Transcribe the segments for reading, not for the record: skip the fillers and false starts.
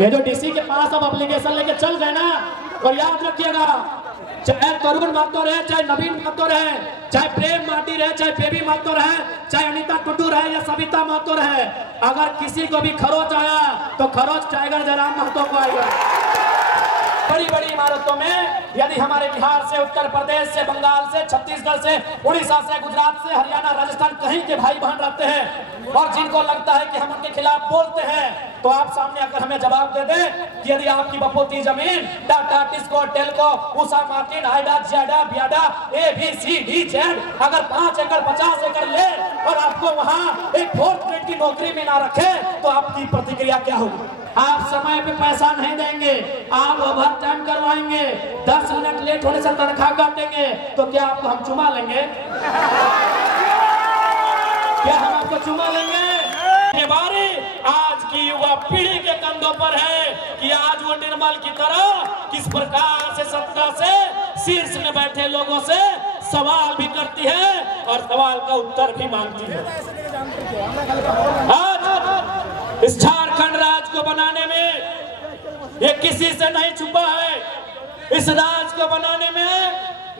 ये जो डीसी के पास अब एप्लीकेशन लेके चल गए ना, और याद रखिएगा, चाहे तरुण महतो रहे, चाहे नवीन महतो रहे, चाहे प्रेम माटी रहे, चाहे बेबी महतो रहे, चाहे अनीता टुडू रहे या सविता महतो रहे, अगर किसी को भी खरोच आया तो खरोच टाइगर जयराम महतो को आएगा। बड़ी बड़ी इमारतों में यदि हमारे बिहार से, उत्तर प्रदेश से, बंगाल से, छत्तीसगढ़ से, उड़ीसा से, गुजरात से, हरियाणा, राजस्थान कहीं के भाई बहन रहते हैं और जिनको लगता है कि हम उनके खिलाफ बोलते हैं, तो आप सामने आकर हमें जवाब दे दें कि यदि आपकी बपोती जमीन Tata, TISCO, Telco, Usha Martin, Aida, ज्याडा, BIADA, ABCD अगर 5 एकड़ 50 एकड़ ले और आपको वहाँ एक 4th ग्रेड की नौकरी में ना रखे तो आपकी प्रतिक्रिया क्या होगी? आप समय पे पैसा नहीं देंगे, आप ओवर टाइम करवाएंगे, 10 मिनट लेट होने से तनख्वाह काटेंगे, तो क्या आपको हम चुमा लेंगे? क्या हम आपको चुमा लेंगे? ये बारी आज की युवा पीढ़ी के कंधों पर है कि आज वो निर्मल की तरह किस प्रकार से सत्ता से शीर्ष में बैठे लोगों से सवाल भी करती है और सवाल का उत्तर भी मांगती है। आज इस झारखंड राज्य को बनाने में ये किसी से नहीं छुपा है। इस राज्य को बनाने में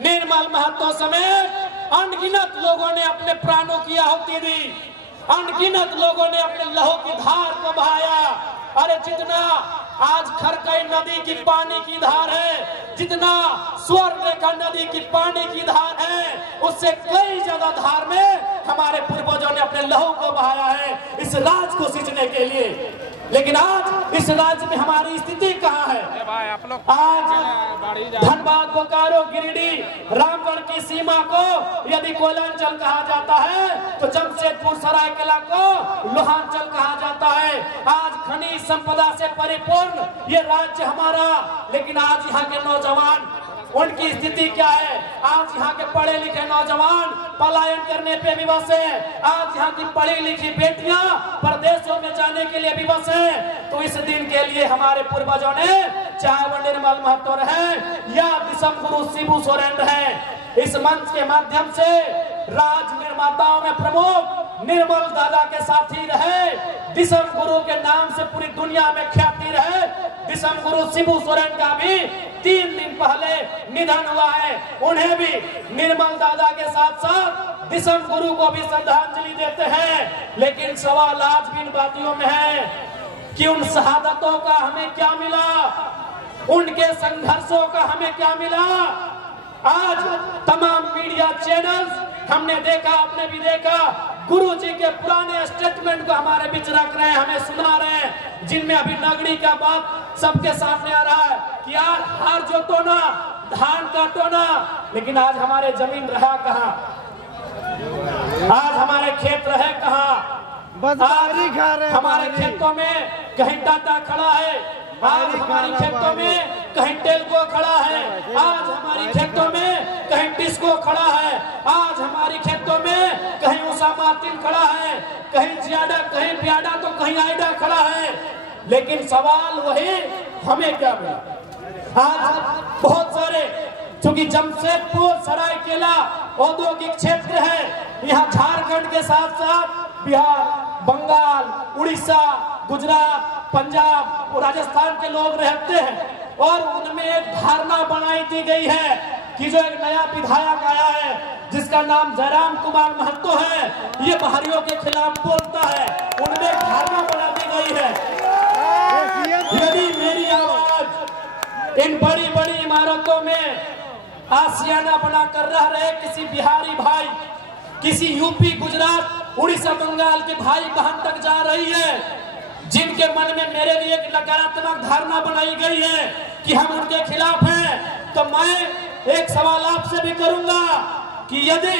निर्मल महतो समेत अनगिनत लोगों ने अपने प्राणों की आहुति दी, अनगिनत लोगों ने अपने लहू की धार को बहाया। अरे जितना आज खरकई नदी की पानी की धार है, जितना स्वर्णरेखा नदी की पानी की धार है, उससे कई ज्यादा धार में हमारे पूर्वजों ने अपने लहू को बहाया है इस राज्य को सींचने के लिए। लेकिन आज इस राज्य में हमारी स्थिति कहाँ है? आज धनबाद, बोकारो, गिरिडीह, रामगढ़ की सीमा को यदि कोयलांचल कहा जाता है तो जमशेदपुर सरायकेला को लोहांचल कहा जाता है। आज खनिज संपदा से परिपूर्ण ये राज्य हमारा, लेकिन आज यहाँ के नौजवान, उनकी स्थिति क्या है? आज यहाँ के पढ़े लिखे नौजवान पलायन करने पे विवश है। आज यहाँ की पढ़ी लिखी बेटियां परदेशों में जाने के लिए विवश है। तो इस दिन के लिए हमारे पूर्वजों ने, चाहे वो निर्मल महतो रहे या दिसम गुरु शिबू सोरेन रहे, इस मंच के माध्यम से राज निर्माताओं में प्रमुख निर्मल दादा के साथी रहे, दिसम गुरु के नाम से पूरी दुनिया में ख्याति रहे। दिसम गुरु शिबू सोरेन का भी 3 दिन पहले निधन हुआ है। उन्हें भी निर्मल दादा के साथ साथ दिसम गुरु को भी श्रद्धांजलि देते हैं। लेकिन सवाल आज भी इन बातियों में है कि उन शहादतों का हमें क्या मिला, उनके संघर्षों का हमें क्या मिला। आज तमाम मीडिया चैनल्स हमने देखा, आपने भी देखा, गुरु जी के पुराने स्टेटमेंट को हमारे बीच रख रहे हैं, हमें सुना रहे हैं, जिनमें अभी नगड़ी का बात सबके सामने आ रहा है कि यार हार जोतो ना, धान काटो ना। लेकिन आज हमारे जमीन रहा कहाँ? आज हमारे खेत रहे कहाँ? हमारे खेतों में कहीं टाटा खड़ा है, आज हमारी खेतों में कहीं टेल्को खड़ा है, आज हमारी खेतों में कहीं टिस्को खड़ा है, आज हमारी खेतों में कहीं उषा मार्टिन खड़ा है, कहीं ज्याडा, कहीं बियाडा, तो कहीं आइडा खड़ा है। लेकिन सवाल वही, हमें क्या मिला? आज बहुत सारे, क्योंकि जमशेदपुर सरायकेला औद्योगिक क्षेत्र है, यहाँ झारखंड के साथ साथ बिहार, बंगाल, उड़ीसा, गुजरात, पंजाब और राजस्थान के लोग रहते हैं। और उनमें एक धारणा बनाई दी गई है कि जो एक नया विधायक आया है जिसका नाम जयराम कुमार महतो है, ये बाहरियों के खिलाफ बोलता है। उनमें एक धारणा बना दी गई है। यदि मेरी आवाज इन बड़ी बड़ी इमारतों में आशियाना बनाकर रह रहे किसी बिहारी भाई, किसी यूपी, गुजरात, उड़ीसा, बंगाल के भाई बहन तक जा रही है, जिनके मन में मेरे लिए एक नकारात्मक धारणा बनाई गई है कि हम उनके खिलाफ हैं, तो मैं एक सवाल आपसे भी करूंगा कि यदि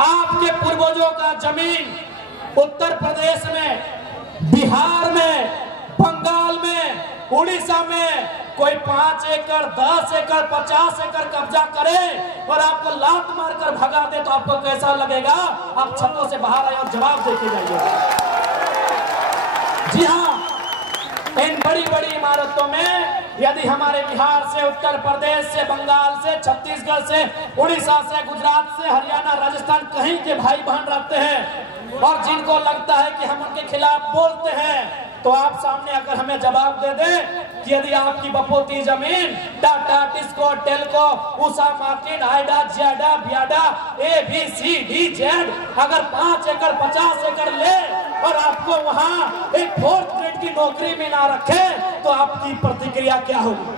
आपके पूर्वजों का जमीन उत्तर प्रदेश में, बिहार में, बंगाल में, उड़ीसा में कोई 5 एकड़, 10 एकड़, 50 एकड़ कब्जा करे और आपको लात मारकर भगा दे तो आपको कैसा लगेगा? आप छतों से बाहर आए और जवाब देके जाइए। जी हाँ, इन बड़ी बड़ी इमारतों में यदि हमारे बिहार से, उत्तर प्रदेश से, बंगाल से, छत्तीसगढ़ से, उड़ीसा से, गुजरात से, हरियाणा, राजस्थान कहीं के भाई बहन रहते हैं और जिनको लगता है कि हम उनके खिलाफ बोलते हैं, तो आप सामने अगर हमें जवाब दे दे कि यदि आपकी बपोती जमीन टाटा, टिस्को, टेल्को, उषा मार्टिन, हाइडा, जियाडा, बियाडा, ABCDZ अगर 5 एकड़ 50 एकड़ ले और आपको वहां एक 4th ग्रेड की नौकरी में ना रखे तो आपकी प्रतिक्रिया क्या होगी?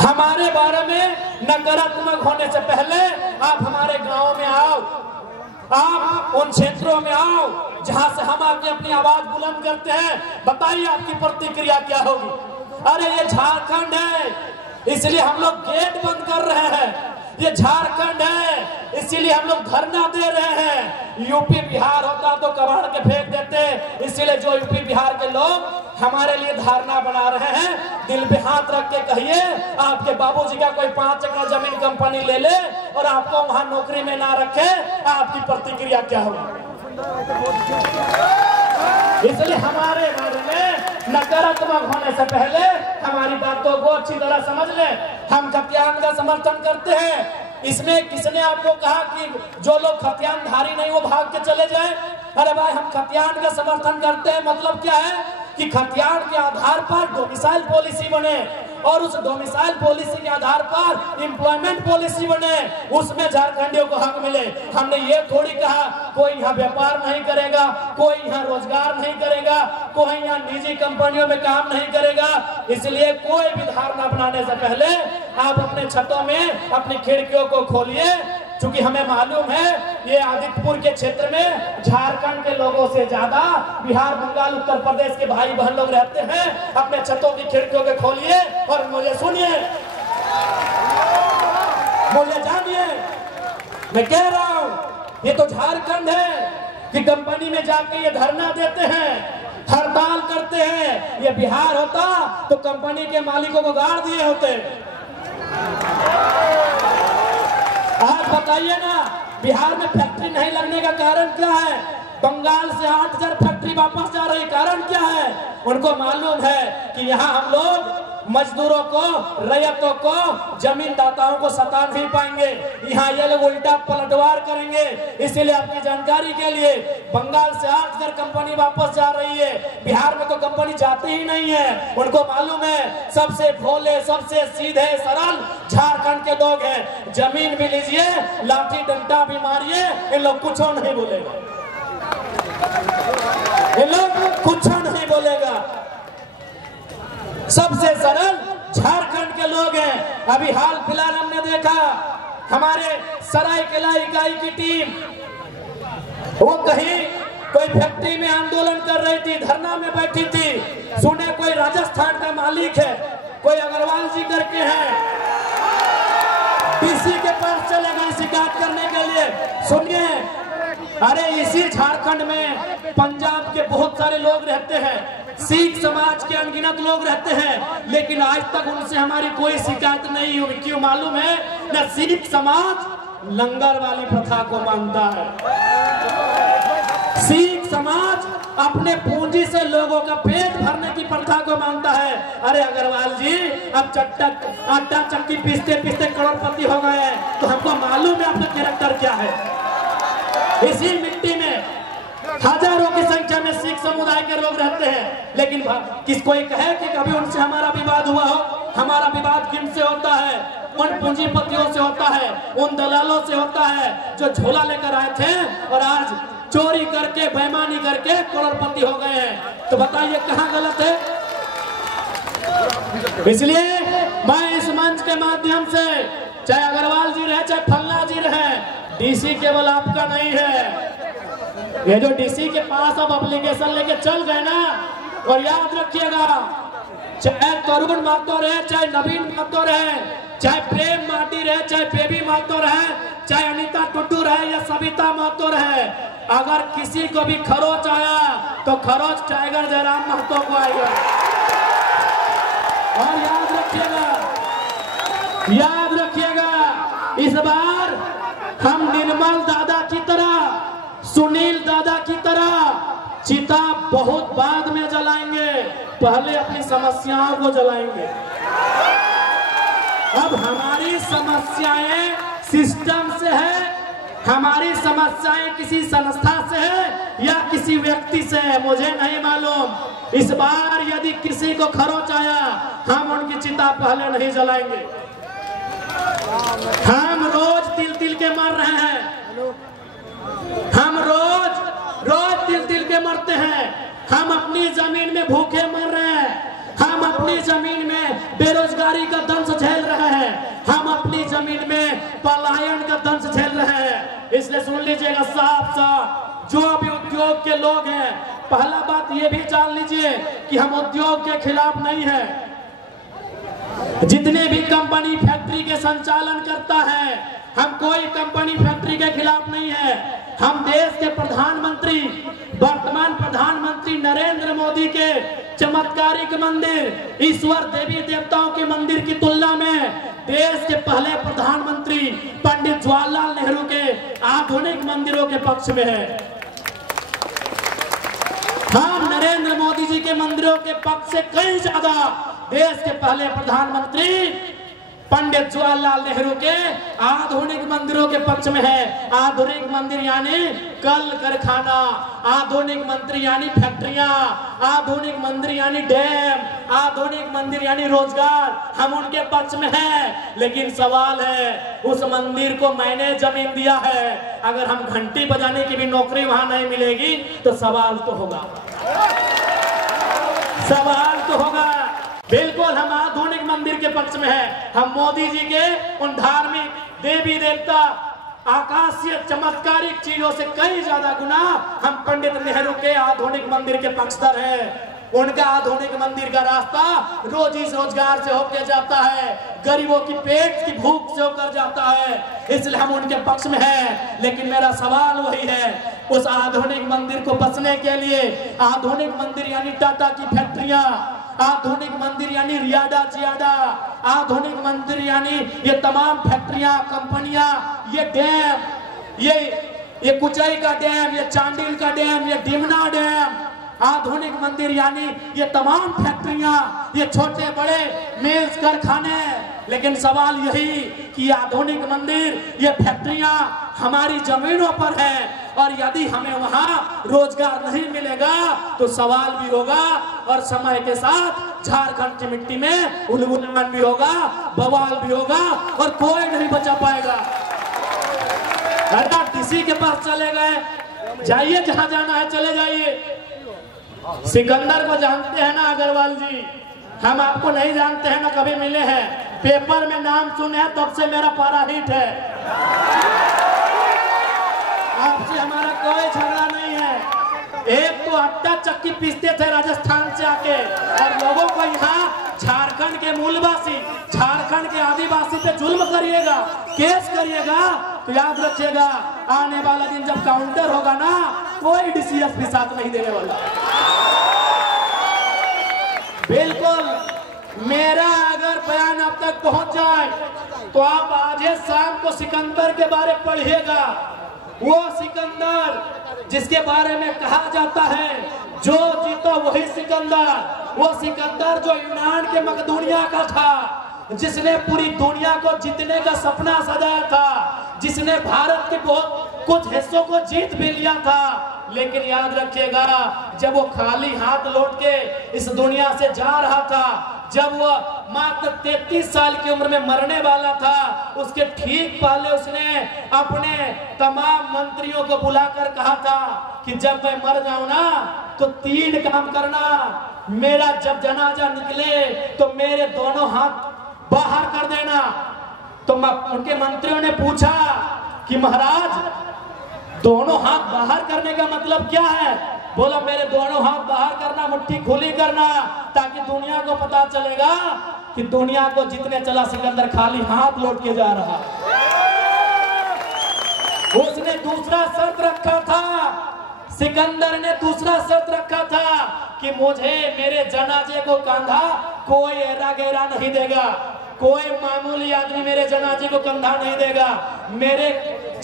हमारे बारे में नकारात्मक होने से पहले आप हमारे गांव में आओ, आप उन क्षेत्रों में आओ जहां से हम आके अपनी आवाज बुलंद करते हैं। बताइए आपकी प्रतिक्रिया क्या होगी? अरे ये झारखंड है इसलिए हम लोग गेट बंद कर रहे हैं, ये झारखंड है इसीलिए हम लोग धरना दे रहे हैं। यूपी बिहार होता तो कबाड़ के फेंक देते, इसीलिए जो यूपी बिहार के लोग हमारे लिए धारणा बना रहे हैं, दिल पे हाथ रख के कहिए आपके बाबूजी का कोई 5 एकड़ जमीन कंपनी ले ले और आपको वहां नौकरी में ना रखे, आपकी प्रतिक्रिया क्या होगी? इसलिए हमारे बारे में नकारात्मक होने से पहले हमारी बातों को अच्छी तरह समझ ले। हम खतियान का समर्थन करते हैं। इसमें किसने आपको कहा कि जो लोग खतियानधारी नहीं वो भाग के चले जाए? अरे भाई हम खतियान का समर्थन करते हैं, मतलब क्या है कि खतियान के आधार पर डोमिसाइल पॉलिसी बने और उस डोमिसाइल पॉलिसी के आधार पर एम्प्लॉयमेंट पॉलिसी बने, उसमें झारखंडियों को हक मिले। हमने ये थोड़ी कहा कोई यहाँ व्यापार नहीं करेगा, कोई यहाँ रोजगार नहीं करेगा, कोई यहाँ निजी कंपनियों में काम नहीं करेगा। इसलिए कोई भी धारणा बनाने से पहले आप अपने छतों में अपनी खिड़कियों को खोलिए, क्योंकि हमें मालूम है ये आदित्यपुर के क्षेत्र में झारखंड के लोगों से ज्यादा बिहार, बंगाल, उत्तर प्रदेश के भाई बहन लोग रहते हैं। अपने छतों की खिड़कियों को खोलिए और मुझे सुनिए, मुझे जानिए। मैं कह रहा हूं ये तो झारखंड है कि कंपनी में जाके ये धरना देते हैं, हड़ताल करते हैं। ये बिहार होता तो कंपनी के मालिकों को गाड़ दिए होते। आप बताइए ना, बिहार में फैक्ट्री नहीं लगने का कारण क्या है? बंगाल से 8000 फैक्ट्री वापस जा रही, कारण क्या है? उनको मालूम है कि यहाँ हम लोग मजदूरों को, रैयतों को, जमीनदाताओं को सता नहीं पाएंगे। यहाँ ये लोग उल्टा पलटवार करेंगे। इसीलिए आपकी जानकारी के लिए बंगाल से 8000 कंपनी वापस जा रही है, बिहार में तो कंपनी जाती ही नहीं है। उनको मालूम है सबसे भोले, सबसे सीधे सरल झारखंड के लोग हैं। जमीन भी लीजिए, लाठी डंडा भी मारिए, इन लोग कुछ नहीं बोलेगा, इन लोग कुछ नहीं बोलेगा। सबसे सरल झारखंड के लोग हैं। अभी हाल फिलहाल हमने देखा हमारे सरायकेला इकाई की टीम वो कहीं कोई फैक्ट्री में आंदोलन कर रही थी, धरना में बैठी थी। सुने कोई राजस्थान का मालिक है, कोई अग्रवाल जी करके हैं, डीसी के पास चले गए शिकायत करने के लिए। सुनिए, अरे इसी झारखंड में पंजाब के बहुत सारे लोग रहते हैं, सिख समाज के अनगिनत लोग रहते हैं, लेकिन आज तक उनसे हमारी कोई शिकायत नहीं हुई। क्यों मालूम है? न सिख समाज लंगर वाली प्रथा को मानता है, सिख समाज अपने पूंजी से लोगों का पेट भरने की प्रथा को मानता है। अरे अग्रवाल जी, अब आटा चक्की पीसते पीसते करोड़पति हो गए हैं, तो हमको मालूम है आपका कैरेक्टर क्या है। इसी मिट्टी में हजारों की संख्या में सिख समुदाय के लोग रहते हैं, लेकिन किसको कहे कि कभी उनसे हमारा विवाद हुआ हो? हमारा विवाद किन से होता है? उन पूंजीपतियों से होता है, उन दलालों से होता है जो झोला लेकर आए थे और आज चोरी करके, बेईमानी करके करोड़पति हो गए हैं। तो बताइए कहाँ गलत है? इसलिए मैं इस मंच के माध्यम से, चाहे अग्रवाल जी रहे, चाहे फल्ला जी रहे, डीसी केवल आपका नहीं है। ये जो डीसी के पास अब एप्लीकेशन लेके चल गए ना, और याद रखिएगा, चाहे तरुण महतो रहे, चाहे नवीन महतो रहे, चाहे प्रेम माटी रहे, चाहे बेबी महतो रहे, चाहे अनीता टुड्डू रहे या सविता महतो रहे, अगर किसी को भी खरोच आया तो खरोच टाइगर जयराम महतो को आएगा। और याद रखिएगा, इस बार हम निर्मल दादा की तरह, सुनील दादा की तरह चिता बहुत बाद में जलाएंगे, पहले अपनी समस्याओं को जलाएंगे। अब हमारी समस्याएं सिस्टम से है, हमारी समस्याएं किसी संस्था से है या किसी व्यक्ति से है, मुझे नहीं मालूम। इस बार यदि किसी को खरोच आया, हम उनकी चिता पहले नहीं जलाएंगे। हम रोज तिल तिल के मर रहे हैं, हम रोज तिल तिल के मरते हैं। हम अपनी जमीन में भूखे मर रहे हैं, हम अपनी जमीन में बेरोजगारी का दंश झेल रहे हैं, हम अपनी जमीन में पलायन का दंश झेल रहे हैं। इसलिए सुन लीजिएगा साफ साफ, जो भी उद्योग के लोग हैं, पहला बात ये भी जान लीजिए कि हम उद्योग के खिलाफ नहीं हैं। जितने भी कंपनी फैक्ट्री के संचालन करता है, हम कोई कंपनी फैक्ट्री के खिलाफ नहीं है। हम देश के प्रधानमंत्री, वर्तमान प्रधानमंत्री नरेंद्र मोदी के चमत्कारिक मंदिर, ईश्वर देवी देवताओं के मंदिर की तुलना में देश के पहले प्रधानमंत्री पंडित जवाहरलाल नेहरू के आधुनिक मंदिरों के पक्ष में है। हम नरेंद्र मोदी जी के मंदिरों के पक्ष से कई ज्यादा देश के पहले प्रधानमंत्री पंडित जवाहरलाल नेहरू के आधुनिक मंदिरों के पक्ष में है। आधुनिक मंदिर यानी कल कारखाना, आधुनिक मंदिर यानी फैक्ट्रियां, आधुनिक मंदिर यानी डैम, आधुनिक मंदिर यानी रोजगार, हम उनके पक्ष में हैं। लेकिन सवाल है, उस मंदिर को मैंने जमीन दिया है, अगर हम घंटी बजाने की भी नौकरी वहां नहीं मिलेगी तो सवाल तो होगा, सवाल तो होगा। बिल्कुल हम आधुनिक मंदिर के पक्ष में हैं। हम मोदी जी के उन धार्मिक देवी देवता आकाशीय चमत्कारिक चीजों से कई ज्यादा गुना हम पंडित नेहरू के आधुनिक मंदिर के पक्षधर हैं। उनका आधुनिक मंदिर का रास्ता रोजी रोजगार से होकर जाता है, गरीबों की पेट की भूख से होकर जाता है, इसलिए हम उनके पक्ष में हैं। लेकिन मेरा सवाल वही है, उस आधुनिक मंदिर को बचने के लिए, आधुनिक मंदिर यानी टाटा की फैक्ट्रियां, आधुनिक मंदिर यानी रियाडा जियाडा, आधुनिक मंदिर यानी ये तमाम फैक्ट्रियां, कंपनियां, ये डैम, ये कुचाई का डैम, ये चांडिल का डैम, ये डिमना डैम, आधुनिक मंदिर यानी ये तमाम फैक्ट्रियां, ये छोटे बड़े मिल्स कारखाने। लेकिन सवाल यही कि आधुनिक मंदिर, ये फैक्ट्रियां हमारी जमीनों पर है, और यदि हमें वहां रोजगार नहीं मिलेगा तो सवाल भी होगा, और समय के साथ झारखंड की मिट्टी में उलगुलान भी होगा, बवाल भी होगा, और कोई नहीं बचा पाएगा। अगर किसी के पास चले गए, जाइए जहां जाना है चले जाइए। सिकंदर को जानते हैं ना अग्रवाल जी, हम आपको नहीं जानते हैं ना, कभी मिले हैं, पेपर में नाम सुने हैं तब से मेरा पारा हिट है। आपसे हमारा कोई झगड़ा नहीं है। एक तो आटा चक्की पीसते थे राजस्थान से आके, और लोगों को यहाँ झारखंड के मूलवासी, झारखंड के आदिवासी पे जुल्म करिएगा, केस करिएगा, तो याद रखिएगा आने वाला दिन जब काउंटर होगा ना, कोई डीसीएस भी साथ नहीं देने वाला। बिल्कुल मेरा अगर बयान आप तक पहुंच जाए तो आप आज शाम को सिकंदर के बारे में पढ़िएगा। वो सिकंदर जिसके बारे में कहा जाता है जो जीतो वही सिकंदर, वो सिकंदर जो यूनान के मकदूनिया का था, जिसने पूरी दुनिया को जीतने का सपना सजाया था, जिसने भारत के बहुत कुछ हिस्सों को जीत भी लिया था। लेकिन याद रखिएगा, जब वो खाली हाथ लौट के इस दुनिया से जा रहा था, जब वो मात्र 33 साल की उम्र में मरने वाला था, उसके ठीक पहले उसने अपने तमाम मंत्रियों को बुलाकर कहा था कि जब मैं मर जाऊं ना तो 3 काम करना। मेरा जब जनाजा निकले तो मेरे दोनों हाथ बाहर कर देना। तो उनके मंत्रियों ने पूछा कि महाराज दोनों हाथ बाहर करने का मतलब क्या है? बोला मेरे दोनों हाथ बाहर करना, मुट्ठी खुली करना, ताकि दुनिया को पता चलेगा कि दुनिया को जीतने चला सिकंदर खाली हाथ लौट के जा रहा। उसने दूसरा शर्त रखा था, सिकंदर ने दूसरा शर्त रखा था कि मुझे मेरे जनाजे को कंधा कोई एरा गैरा नहीं देगा, कोई मामूली आदमी मेरे जनाजे को कंधा नहीं देगा। मेरे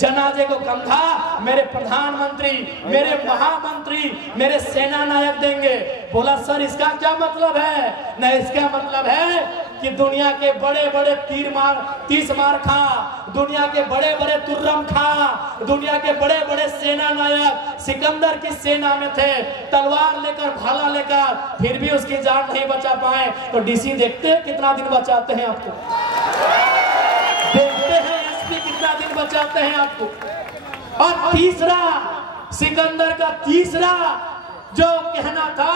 जनाजे को कंधा मेरे प्रधानमंत्री, मेरे महामंत्री, मेरे सेना नायक देंगे। बोला सर इसका क्या मतलब है? नहीं, इसका मतलब है कि दुनिया के बड़े बड़े तीस मार खा, दुनिया के बड़े बड़े तुर्रम खा, दुनिया के बड़े बड़े सेना नायक सिकंदर की सेना में थे, तलवार लेकर भाला लेकर, फिर भी उसकी जान नहीं बचा पाए। तो डीसी देखते हैं कितना दिन बचाते हैं आपको, देखते हैं एसपी कितना दिन बचाते हैं आपको। और तीसरा, सिकंदर का तीसरा जो कहना था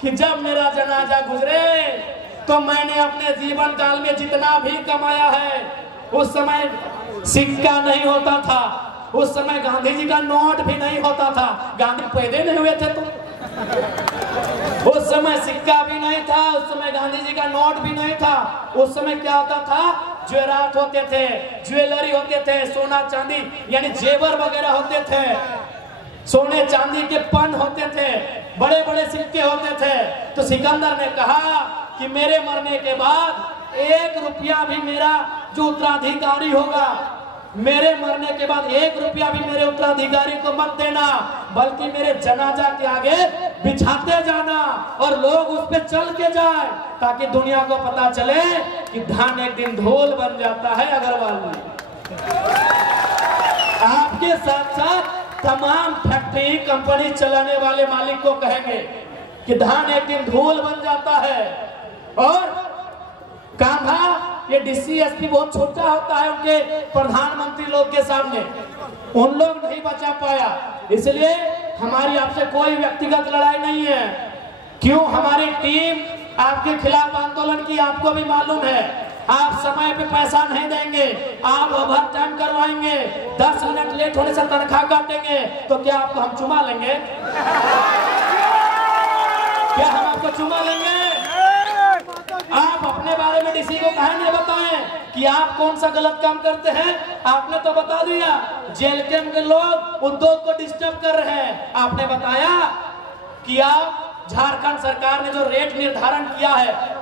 कि जब मेरा जनाजा गुजरे तो मैंने अपने जीवन काल में जितना भी कमाया है, उस समय सिक्का नहीं होता था, उस समय गांधी जी का नोट भी नहीं होता था। गांधी पैदा नहीं हुए थे तुम, उस समय सिक्का भी नहीं था, उस समय गांधी जी का नोट भी नहीं था। उस समय क्या होता था? ज्वेरात होते थे, ज्वेलरी होते थे, सोना चांदी यानी जेवर वगैरह होते थे, सोने चांदी के पन होते थे, बड़े बड़े सिक्के होते थे। तो सिकंदर ने कहा कि मेरे मरने के बाद 1 रुपया भी मेरा जो उत्तराधिकारी होगा, मेरे मरने के बाद 1 रुपया भी मेरे उत्तराधिकारी को मत देना, बल्कि मेरे जनाजा के आगे बिछाते जाना और लोग उस पे चल के जाए, ताकि दुनिया को पता चले कि धान एक दिन धूल बन जाता है अग्रवाल में। आपके साथ साथ तमाम फैक्ट्री कंपनी चलाने वाले मालिक को कहेंगे कि धान एक दिन धूल बन जाता है। और कान्हा, ये डीसी एसपी बहुत छोटा होता है उनके प्रधानमंत्री लोग के सामने, उन लोग नहीं बचा पाया। इसलिए हमारी आपसे कोई व्यक्तिगत लड़ाई नहीं है। क्यों हमारी टीम आपके खिलाफ आंदोलन की, आपको भी मालूम है। आप समय पे पैसा नहीं देंगे, आप ओवर टाइम करवाएंगे, 10 मिनट लेट होने से तनख्वाह काटेंगे, तो क्या आपको हम चुमा लेंगे? क्या हम आपको चुमा लेंगे? आप अपने बारे में डीसी को कहें नहीं बताएं कि आप कौन सा गलत काम करते हैं। आपने तो बता दिया जेल के लोग उद्योग को डिस्टर्ब कर रहे हैं। आपने बताया कि आप झारखंड सरकार ने जो रेट निर्धारण किया है,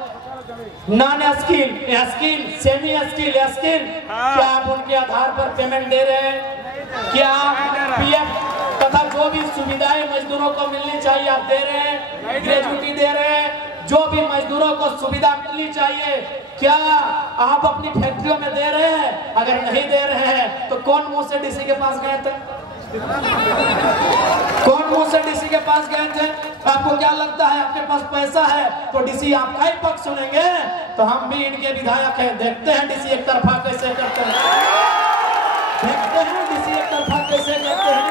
non skill, skill, semi skill, skill, क्या आप उनके आधार पर पेमेंट दे रहे हैं? क्या पीएफ तथा जो भी सुविधाएं मजदूरों को मिलनी चाहिए आप दे रहे हैं? ग्रेजुटी दे रहे हैं? जो भी मजदूरों को सुविधा मिलनी चाहिए क्या आप अपनी फैक्ट्रियों में दे रहे हैं? अगर नहीं दे रहे हैं तो कौन मुंह से डीसी के पास गए थे? कौन मुंह से डीसी के पास गए थे? आपको क्या लगता है आपके पास पैसा है तो डीसी आपका ही पक्ष सुनेंगे? तो हम भी इनके विधायक हैं, देखते हैं डीसी एक तरफा कैसे करते हैं, देखते हैं डीसी एक तरफा कैसे करते हैं।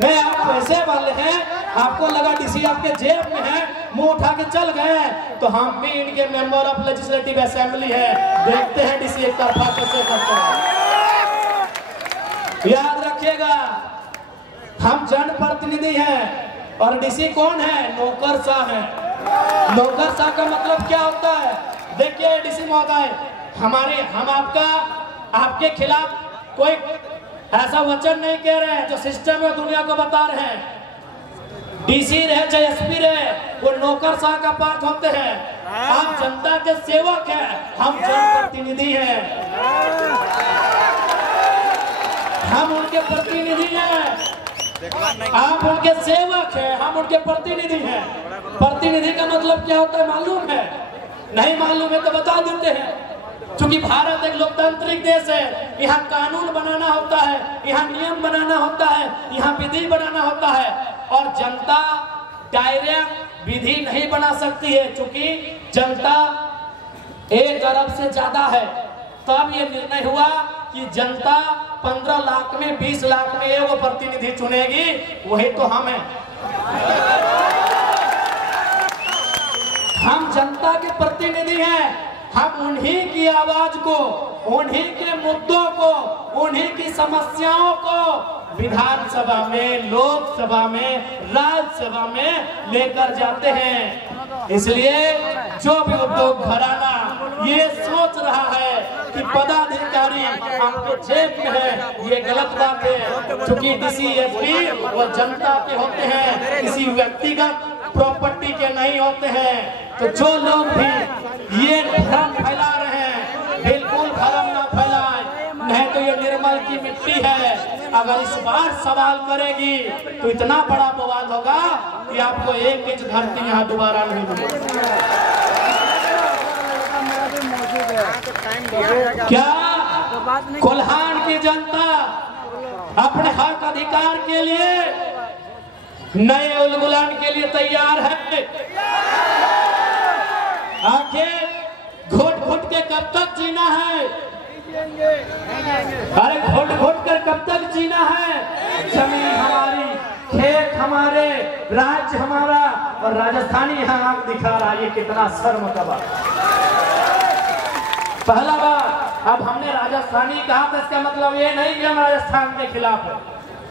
नहीं, आप पैसे वाले हैं, आपको लगा डीसी आपके जेब में है, मुंह उठा के चल गए, तो हम भी इनके मेंबर ऑफ लेजिस्लेटिव असेंबली है, देखते हैं डीसी एक तरफा कैसे करते हैं। याद रखिएगा, हम जनप्रतिनिधि हैं और डीसी कौन है? नौकरशाह है। नौकरशाह का मतलब क्या होता है? देखिए डीसी महोदय, हम आपके खिलाफ कोई ऐसा वचन नहीं कह रहे हैं जो सिस्टम में दुनिया को बता रहे हैं। डीसी रहे चाहे एसपी रहे, वो नौकरशाह का पार्ट होते हैं। आप जनता के सेवक हैं, हम जनप्रतिनिधि हैं, हम उनके प्रतिनिधि हैं। आप उनके सेवक हैं, हम उनके प्रतिनिधि हैं। प्रतिनिधि का मतलब क्या होता है मालूम है? नहीं मालूम है तो बता देते हैं। क्योंकि भारत एक लोकतांत्रिक देश है, यहाँ कानून बनाना होता है, यहाँ नियम बनाना होता है, यहाँ विधि बनाना होता है, और जनता डायरेक्ट विधि नहीं बना सकती है। क्योंकि जनता 1 अरब से ज्यादा है, तब ये निर्णय हुआ कि जनता 15 लाख में 20 लाख में एगो प्रतिनिधि चुनेगी, वही तो हम हैं। हम जनता के प्रतिनिधि हैं, हम उन्हीं की आवाज को, उन्हीं के मुद्दों को, उन्हीं की समस्याओं को विधानसभा में, लोकसभा में, राज्यसभा में लेकर जाते हैं। इसलिए जो भी उद्योग घराना ये सोच रहा है कि पदाधिकारी आपके जेब में है, ये गलत बात है। क्योंकि डीसी एसपी वो जनता के होते हैं, किसी व्यक्तिगत प्रॉपर्टी के नहीं होते हैं। तो जो लोग भी ये भ्रम फैला रहे हैं, बिल्कुल भ्रम ना फैलाएं। की मिट्टी है, अगर इस बार सवाल करेगी तो इतना बड़ा बवाल होगा कि आपको 1 इंच धरती यहाँ दोबारा नहीं मिलेगी। क्या कोल्हान की जनता अपने हक अधिकार के लिए नए उलगुलान के लिए तैयार है? आखिर घुट घुट के कब तक जीना है? अरे घुट घुट कर कब तक जीना है? जमीन हमारी, खेत हमारे, राज्य हमारा, और राजस्थानी यहाँ आंख दिखा रहा है। ये कितना शर्म का बात। पहला बात, अब हमने राजस्थानी कहा था, इसका मतलब ये नहीं कि हम राजस्थान के खिलाफ है।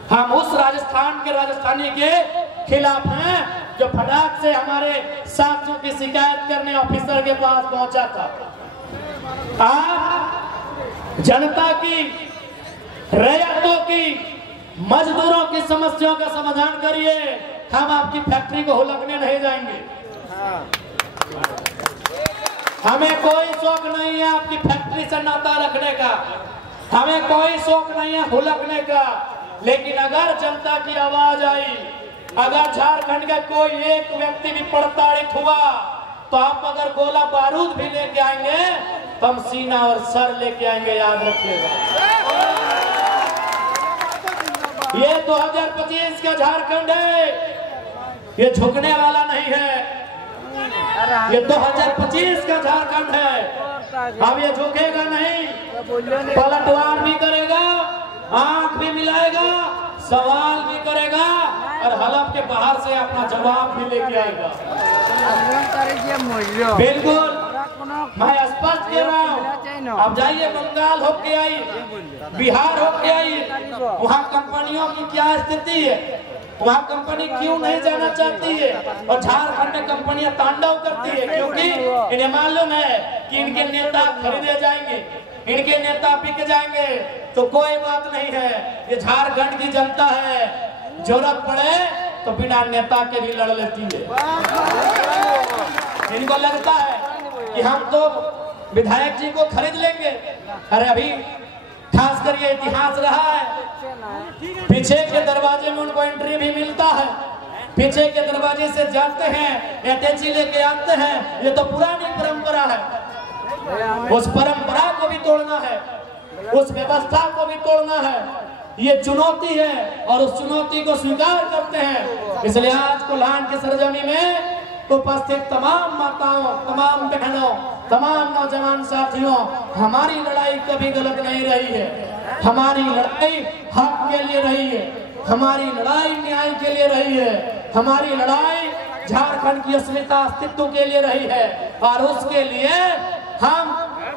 हम उस राजस्थान के राजस्थानी के खिलाफ हैं जो फटाक से हमारे साथियों की शिकायत करने ऑफिसर के पास पहुंचा था। आप जनता की, रैयतों की, मजदूरों की समस्याओं का समाधान करिए। हम आपकी फैक्ट्री को हुलकने नहीं जाएंगे। हमें कोई शौक नहीं है आपकी फैक्ट्री से नाता रखने का, हमें कोई शौक नहीं है हुलकने का। लेकिन अगर जनता की आवाज आई, अगर झारखंड का कोई एक व्यक्ति भी प्रताड़ित हुआ, तो आप अगर गोला बारूद भी लेके आएंगे तो हम सीना और सर लेके आएंगे, याद रखिएगा। ये 2025 का झारखंड है, ये झुकने वाला नहीं है। ये 2025 का झारखंड है। अब ये झुकेगा नहीं, पलटवार भी करेगा, आंख भी मिलाएगा, सवाल भी करेगा और हलफ के बाहर से अपना जवाब भी लेके आएगा। बिल्कुल, मैं स्पष्ट कह रहा हूँ। अब जाइए, बंगाल होके आई, बिहार होके आई, वहाँ कंपनियों की क्या स्थिति है, वहाँ कंपनी क्यों नहीं जाना चाहती है, और झारखंड में कंपनियां तांडव करती है, क्योंकि इन्हें मालूम है कि इनके नेता खरीदे जाएंगे, इनके नेता बिक जाएंगे। तो कोई बात नहीं है, ये झारखंड की जनता है, जरूरत पड़े तो बिना नेता के भी लड़ लेती है। इनको लगता है कि हम तो विधायक जी को खरीद लेंगे। अरे अभी खासकर ये इतिहास रहा है, पीछे के दरवाजे में उनको एंट्री भी मिलता है, पीछे के दरवाजे से जाते हैं, अटैची लेके आते हैं। ये तो पुरानी परंपरा है, उस परंपरा को भी तोड़ना है, उस व्यवस्था को भी तोड़ना है। ये चुनौती है और उस चुनौती को स्वीकार करते हैं। इसलिए आज कोल्हान की सरजमी में उपस्थित तमाम माताओं, तमाम बहनों, तमाम नौजवान साथियों, हमारी लड़ाई कभी गलत नहीं रही है। हमारी लड़ाई हक के लिए रही है, हमारी लड़ाई न्याय के लिए रही है, हमारी लड़ाई झारखंड की अस्मिता, अस्तित्व के लिए रही है। और उसके लिए हम,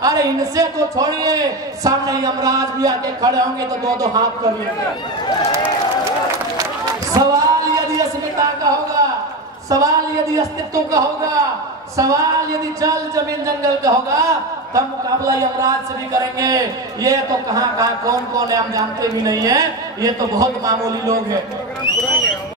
अरे इनसे तो छोड़िए, सामने यमराज भी आके खड़े होंगे तो 2-2 हाथ कर लेंगे। सवाल यदि अस्मिता का होगा, सवाल यदि अस्तित्व का होगा, सवाल यदि जल जमीन जंगल का होगा, तब मुकाबला यमराज से भी करेंगे। ये तो कहाँ कौन कौन है हम जानते भी नहीं है, ये तो बहुत मामूली लोग हैं।